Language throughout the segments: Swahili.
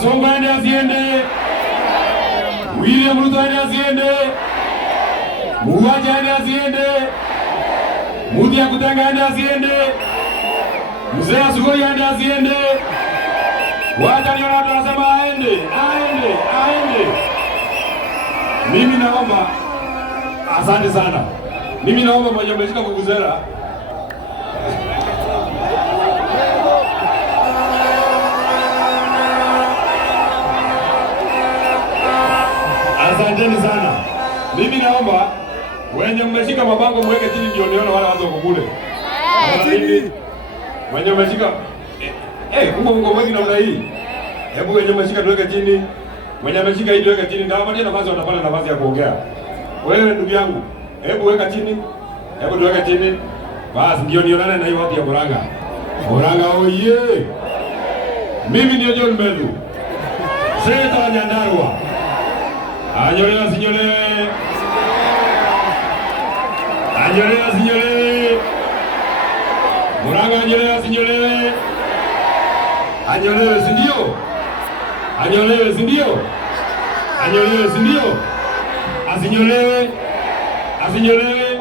Kasongo aende asiende? William Ruto aende asiende? Muwaja aende asiende? Muthia Kutenga aende asiende? Mzee Sugoi aende asiende? Wacha niona watu wanasema aende. Mimi naomba, asante sana. Mimi naomba mwenye umeshika vuvuzela asanteni sana. Mimi naomba wenye mmeshika mabango mweke chini ndio nione wale watu wako kule. Wenye mmeshika kumbe mko wengi namna hii. Hebu wenye mmeshika tuweke chini. Mwenye ameshika hii tuweke chini. Ndio pamoja nafasi watapata nafasi ya kuongea. Wewe ndugu yangu, hebu weka chini. Hebu tuweke chini. Basi ndio nionane na hiyo watu ya Murang'a. Murang'a oye. Mimi ndio John Mbethu. Seneta wa Nyandarua. Anyolewe asinyolewe. Anyolewe asinyolewe. Murang'a anyolewe asinyolewe. Anyolewe si ndio? Anyolewe si ndio? Anyolewe si ndio? Asinyolewe. Asinyolewe.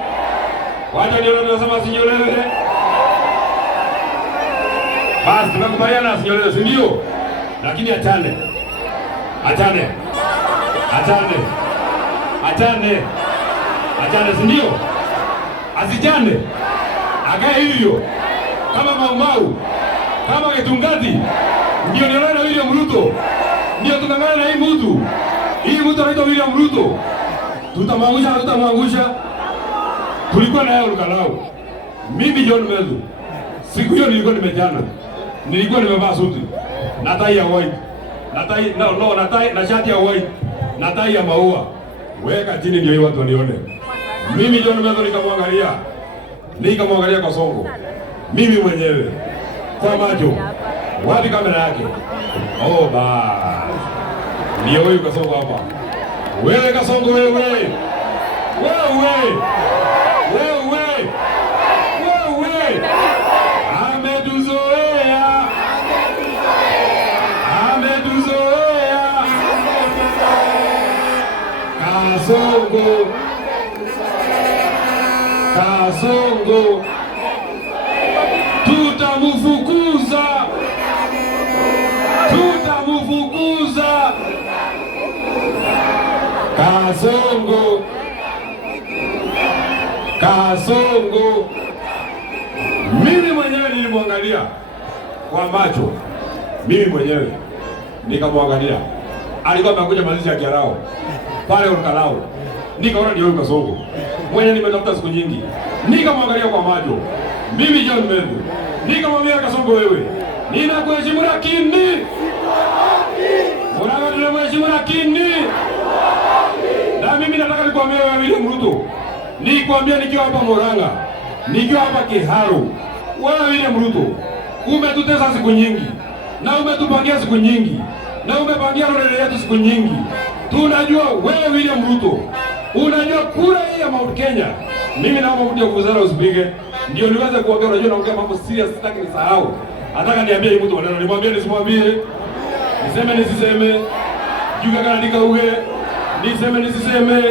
Wacha ndio tunasema asinyolewe. Basi tunakubaliana asinyolewe si ndio? Lakini achane. Achane. Achane. Achane. Achane si ndio? Asijane. Akae hivyo. Kama Maumau. Kama Getungati. Ndio niona na William Ruto. Ndio tunangana na hii mtu. Hii mtu anaitwa William Ruto. Tutamwangusha, tutamwangusha. Tulikuwa na yeye Lukalau. Mimi John Mbethu. Siku hiyo nilikuwa nimejana. Nilikuwa nimevaa suti. Na tai ya white. Na tai na tai na shati ya white. Na tai ya maua. Weka chini ndio hii watu wanione. Mimi John Mbethu nikamwangalia. Nikamwangalia Kasongo. Mimi mwenyewe. Kwa macho. Wapi kamera yake? Oh ba. Ndio huyu Kasongo hapa. Wewe Kasongo wewe. Wewe. Ametuzoea. Kasongo. Tutamfukuza. Kasongo. Mimi mwenyewe nilimwangalia kwa macho. Mimi mwenyewe nikamwangalia. Alikuwa amekuja mazishi ya Kiarao pale Lukalau. Nikaona ndio Kasongo. Mwenye nimetafuta siku nyingi. Nikamwangalia kwa macho. Mimi John Mbethu. Nikamwambia Kasongo wewe. Ninakuheshimu lakini Murang'a tunamheshimu lakini na mimi nataka nikwambie wewe William Ruto. Nikwambia nikiwa hapa Murang'a, nikiwa hapa Kiharu. Wewe William Ruto, umetutesa siku nyingi na umetupangia siku nyingi na umepangia role yetu siku nyingi. Tunajua wewe William Ruto, unajua kura hii ya Mount Kenya. Mimi naomba mtu akuzana usipige. Ndio niweze kuongea, unajua naongea mambo serious, sitaki nisahau. Nataka niambie hii mtu maneno, nimwambie nisimwambie. Niseme nisiseme. Juga kana nikauge. Niseme nisiseme.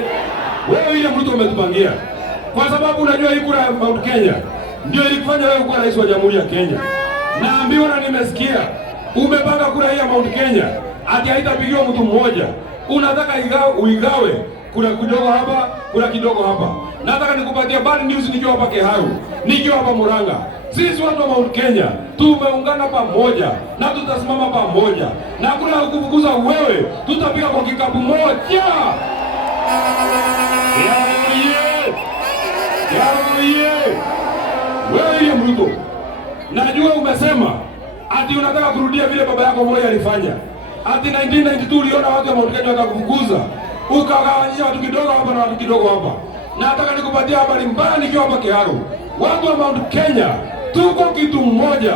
Wewe William Ruto umetupangia. Kwa sababu unajua hii kura ya Mount Kenya ndio ilikufanya wewe kuwa rais wa Jamhuri ya Kenya. Naambiwa na nimesikia umepanga kura hii ya Mount Kenya ati haitapigiwa mtu mmoja. Unataka uigawe, kuna kidogo hapa, kuna kidogo hapa. Nataka nikupatie bad news nikiwa hapa Kiharu, nikiwa hapa Murang'a. Sisi watu wa Mount Kenya tumeungana pamoja na tutasimama pamoja. Na kuna kukufukuza wewe, tutapiga kwa kikapu moja. Wewe William Ruto, najua umesema ati unataka kurudia vile baba yako Moi alifanya. Ati 1992 uliona watu wa Mount Kenya wakakufukuza, ukagawanyisha watu kidogo hapa na watu kidogo hapa. Nataka nikupatia habari mbaya nikiwa hapa Kiharu. Watu wa Mount Kenya tuko kitu mmoja,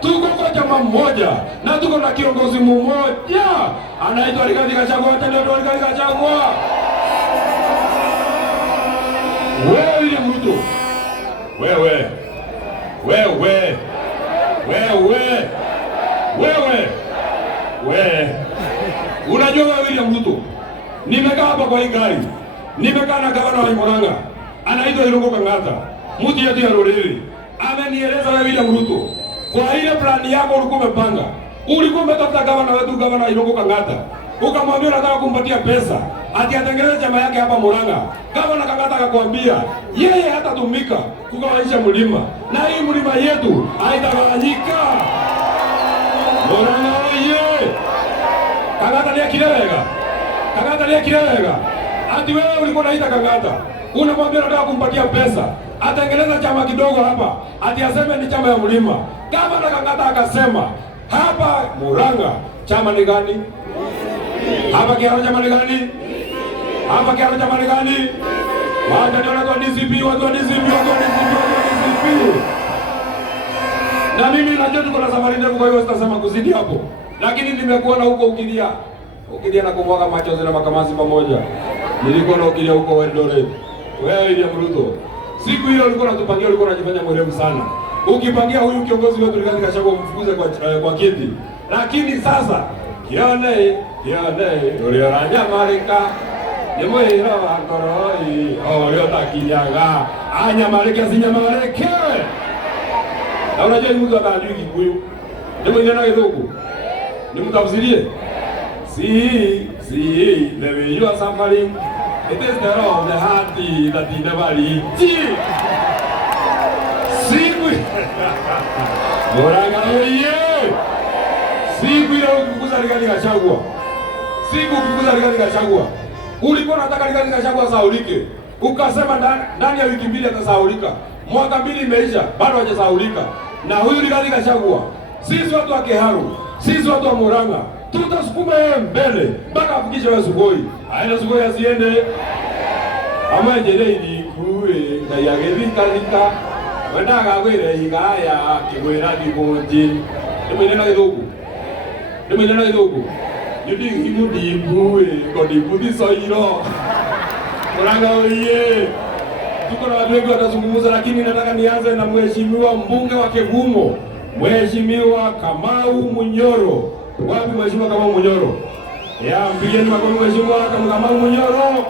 tuko kwa chama mmoja na tuko na kiongozi mmoja anaitwa Rigathi Gachagua. Ndio Rigathi Gachagua. Wewe William Ruto, wewe Unajua wewe William Ruto, nimekaa hapa kwa hii gari, nimekaa na gavana wa Murang'a anaitwa Irungu Kang'ata, mtu yetu ya Roreri. Amenieleza wewe William Ruto, kwa ile plani yako ulikuwa umepanga, ulikuwa umetafuta gavana wetu, gavana Irungu Kang'ata, ukamwambia unataka kumpatia pesa ati atengeneze chama yake hapa Murang'a. Gavana Kang'ata akakwambia yeye hatatumika kugawanisha mlima, na hii mlima yetu haitagawanyika. Murang'a oye! Kang'ata ni akilewega, Kang'ata ni akilewega. Ati wewe ulikuwa unaita Kang'ata, unamwambia unataka kumpatia pesa atengeneza chama kidogo hapa, ati aseme ni chama ya mlima. Gavana Kang'ata akasema hapa Murang'a chama ni gani? Hapa Kiharu chama ni gani? Hapa Kiharu chama ni gani? Watu wa DCP, watu wa DCP, watu wa DCP, watu wa DCP. Na mimi najua tuko na safari ndefu, kwa hiyo sitasema kuzidi hapo. Lakini nimekuona huko ukilia na kumwaga machozi na makamasi pamoja. Nilikuwa na ukilia huko Eldoret. Wewe William Ruto, siku ile ulikuwa unatupangia, ulikuwa unajifanya mwerevu sana. Ukipangia huyu kiongozi wetu Rigathi Gachagua umfukuze kwa kiti. Lakini sasa kione ulioranya marika nimwira wa koroi uliotakinyaga anyamarike sinyamarike. Na unajua ni mtu atajui Kikuyu, ndio inaenda Githungu, nimtafsirie the way you are suffering, it is the road of the heart that you never reach. Murang'a oye! Siku ile ukukuza Rigathi Gachagua, Rigathi Gachagua, ulikuwa unataka Rigathi Gachagua asahaulike, ukasema ndani ya wiki mbili atasahaulika. Mwaka mbili imeisha, bado hajasahaulika. Na huyu Rigathi Gachagua, sisi watu wa Kiharu, sisi watu wa Murang'a, tutasukuma yeye mbele mpaka afikishe wa Sugoi. Aina Sugoi asiende ama njereni kuwe na yagevikalika wendaga gwire higaya kigwira digonji nimwinena Githungu yudi himudi kuwe kodi kudi soiro. Murang'a oye! Tuko na watu wengi watazungumza, lakini nataka nianze na mheshimiwa mbunge wa Kegumo, Mheshimiwa Kamau Munyoro. Wapi Mheshimiwa Kamau Munyoro? Mpigeni makofi Mheshimiwa Kamau Munyoro.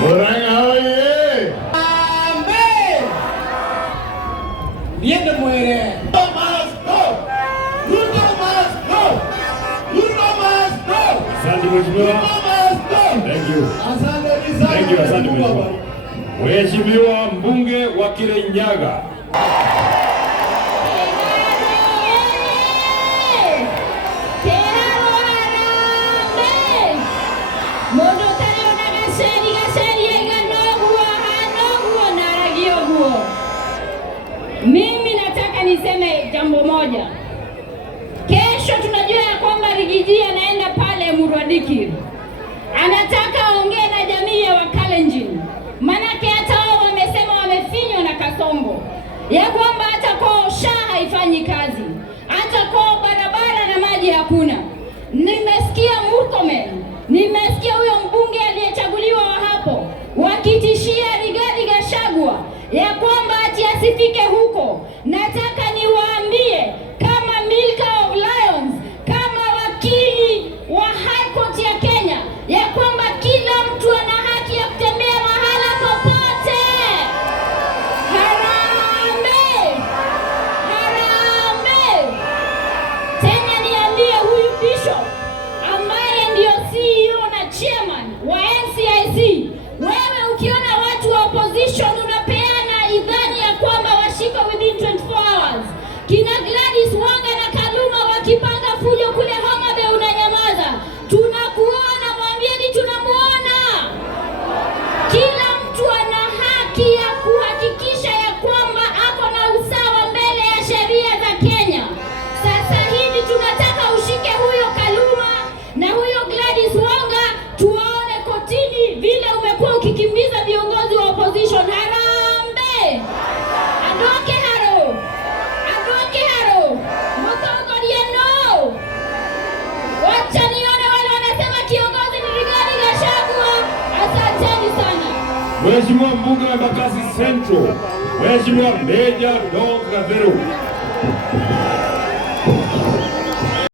Murang'a oye! Amen. Niende mwere. Asante Mheshimiwa. Thank you. Asante Mheshimiwa. Mheshimiwa mbunge wa Kirinyaga. Mimi nataka niseme jambo moja. Kesho tunajua ya kwamba Rigiji anaenda pale Murwadiki. Anataka aongee na jamii ya Wakalenjin. Manake hata wao wamesema wamefinywa na Kasongo, ya kwamba hata kwao SHA haifanyi kazi, hata kwao barabara na maji hakuna. Nimesikia Murkomen, nimesikia huyo mbunge aliyechaguliwa wa hapo wakitishia Rigathi Gachagua ya kwamba ati asifike huko. Nataka niwaambie kama Milka of Lions, kama wakili wa High Court ya Kenya, ya kwamba kila mtu ana haki ya kutembea mahala popote. Harambee! Harambee! Tena niambie huyu Bishop ambaye ndio CEO na chairman wa NCIC, wewe ukiona watu wa opposition unapeana idhani ya kwamba washika within 24 hours. Kina Gladys Wanga na Kaluma wakipanga fujo kule Homa Bay unanyamaza. Tunakuona, mwambieni tunamuona. Kila mtu ana haki ya kuhakikisha ya kwamba ako na usawa mbele ya sheria za Kenya. Sasa hivi tunataka ushike huyo Kaluma na huyo Gladys Wanga, tuwaone kotini vile umekuwa ukikimbiza viongozi wa opposition. Harambee! Adoke haro! Wacha nione wale wanasema kiongozi ni Rigathi Gachagua. Asanteni sana. Mheshimiwa mbunge wa Embakasi Central, Mheshimiwa Meja Dong Gatheru.